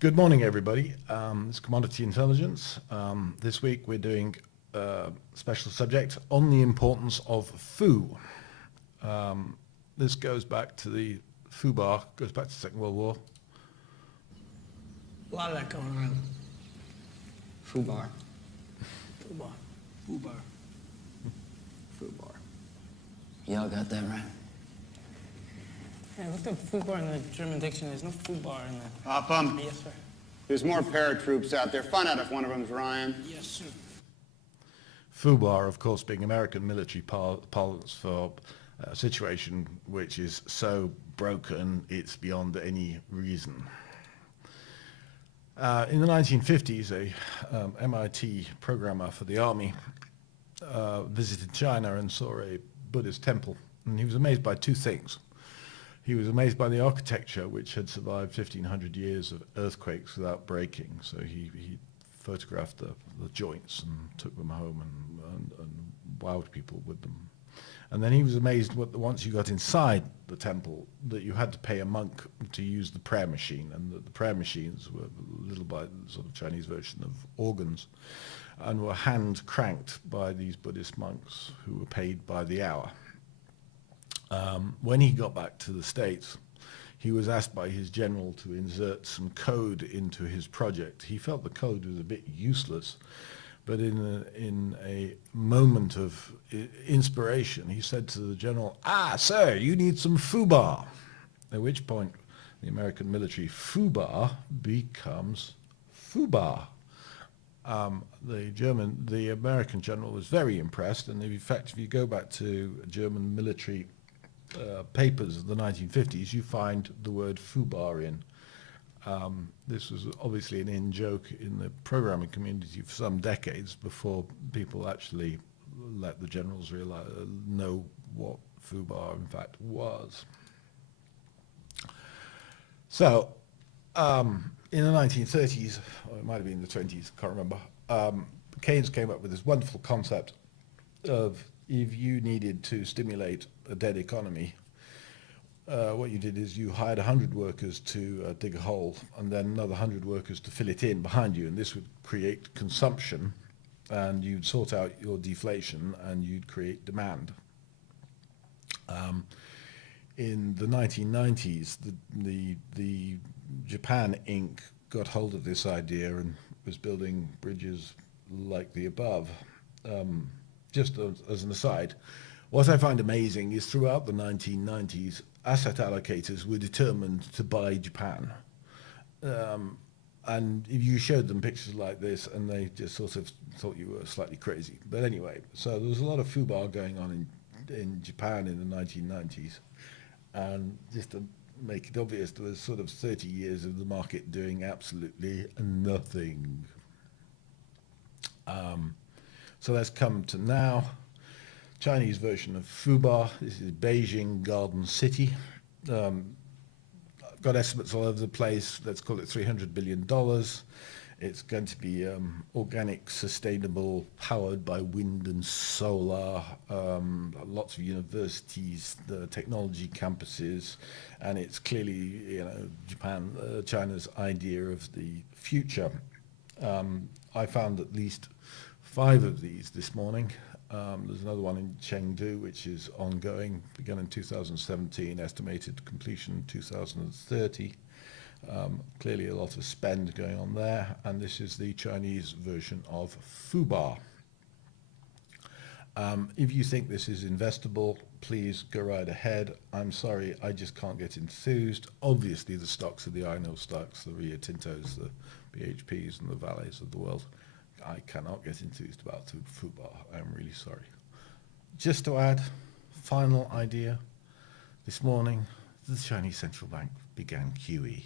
Good morning, everybody. It's Commodity Intelligence. This week we're doing a special subject on the importance of foo. This goes back to the FUBAR, goes back to the Second World War. A lot of that going around. FUBAR. FUBAR. FUBAR. FUBAR. Y'all got that right. Yeah, I looked up FUBAR in the German dictionary. There's no FUBAR in the... Upham. Yes, sir. There's more paratroops out there. Find out if one of them's Ryan. Yes, sir. FUBAR, of course, being American military parlance for a situation which is so broken it's beyond any reason. In the 1950s, a MIT programmer for the army visited China and saw a Buddhist temple, and he was amazed by two things. He was amazed by the architecture, which had survived 1,500 years of earthquakes without breaking. So he photographed the joints and took them home and wowed people with them. And then he was amazed once you got inside the temple that you had to pay a monk to use the prayer machine, and that the prayer machines were little by sort of Chinese version of organs, and were hand cranked by these Buddhist monks who were paid by the hour. When he got back to the States, he was asked by his general to insert some code into his project. He felt the code was a bit useless, but in a moment of inspiration, he said to the general, sir, you need some FUBAR. At which point, the American military FUBAR becomes FUBAR. The American general was very impressed, and in fact, if you go back to German military papers of the 1950s, you find the word FUBAR in. This was obviously an in-joke in the programming community for some decades before people actually let the generals know what FUBAR in fact was. So, in the 1930s, or it might have been the 20s, can't remember, Keynes came up with this wonderful concept of if you needed to stimulate a dead economy, what you did is you hired 100 workers to dig a hole, and then another 100 workers to fill it in behind you, and this would create consumption, and you'd sort out your deflation, and you'd create demand. In the 1990s, the Japan Inc. got hold of this idea and was building bridges like the above. Just as an aside, what I find amazing is throughout the 1990s, asset allocators were determined to buy Japan. And if you showed them pictures like this, and they just sort of thought you were slightly crazy. But anyway, so there was a lot of FUBAR going on in Japan in the 1990s. And just to make it obvious, there was sort of 30 years of the market doing absolutely nothing. So let's come to now. Chinese version of FUBAR. This is Beijing Garden City. Got estimates all over the place. Let's call it $300 billion. It's going to be organic, sustainable, powered by wind and solar, lots of universities, the technology campuses, and it's clearly, China's idea of the future. I found at least 5 of these this morning. There's another one in Chengdu, which is ongoing, begun in 2017, estimated completion in 2030. Clearly a lot of spend going on there, and this is the Chinese version of FUBAR. If you think this is investable, please go right ahead. I'm sorry, I just can't get enthused. Obviously the stocks are the INO stocks, the Rio Tintos, the BHPs and the Vales of the world. I cannot get enthused about FUBAR. I'm really sorry. Just to add, final idea. This morning, the Chinese Central Bank began QE.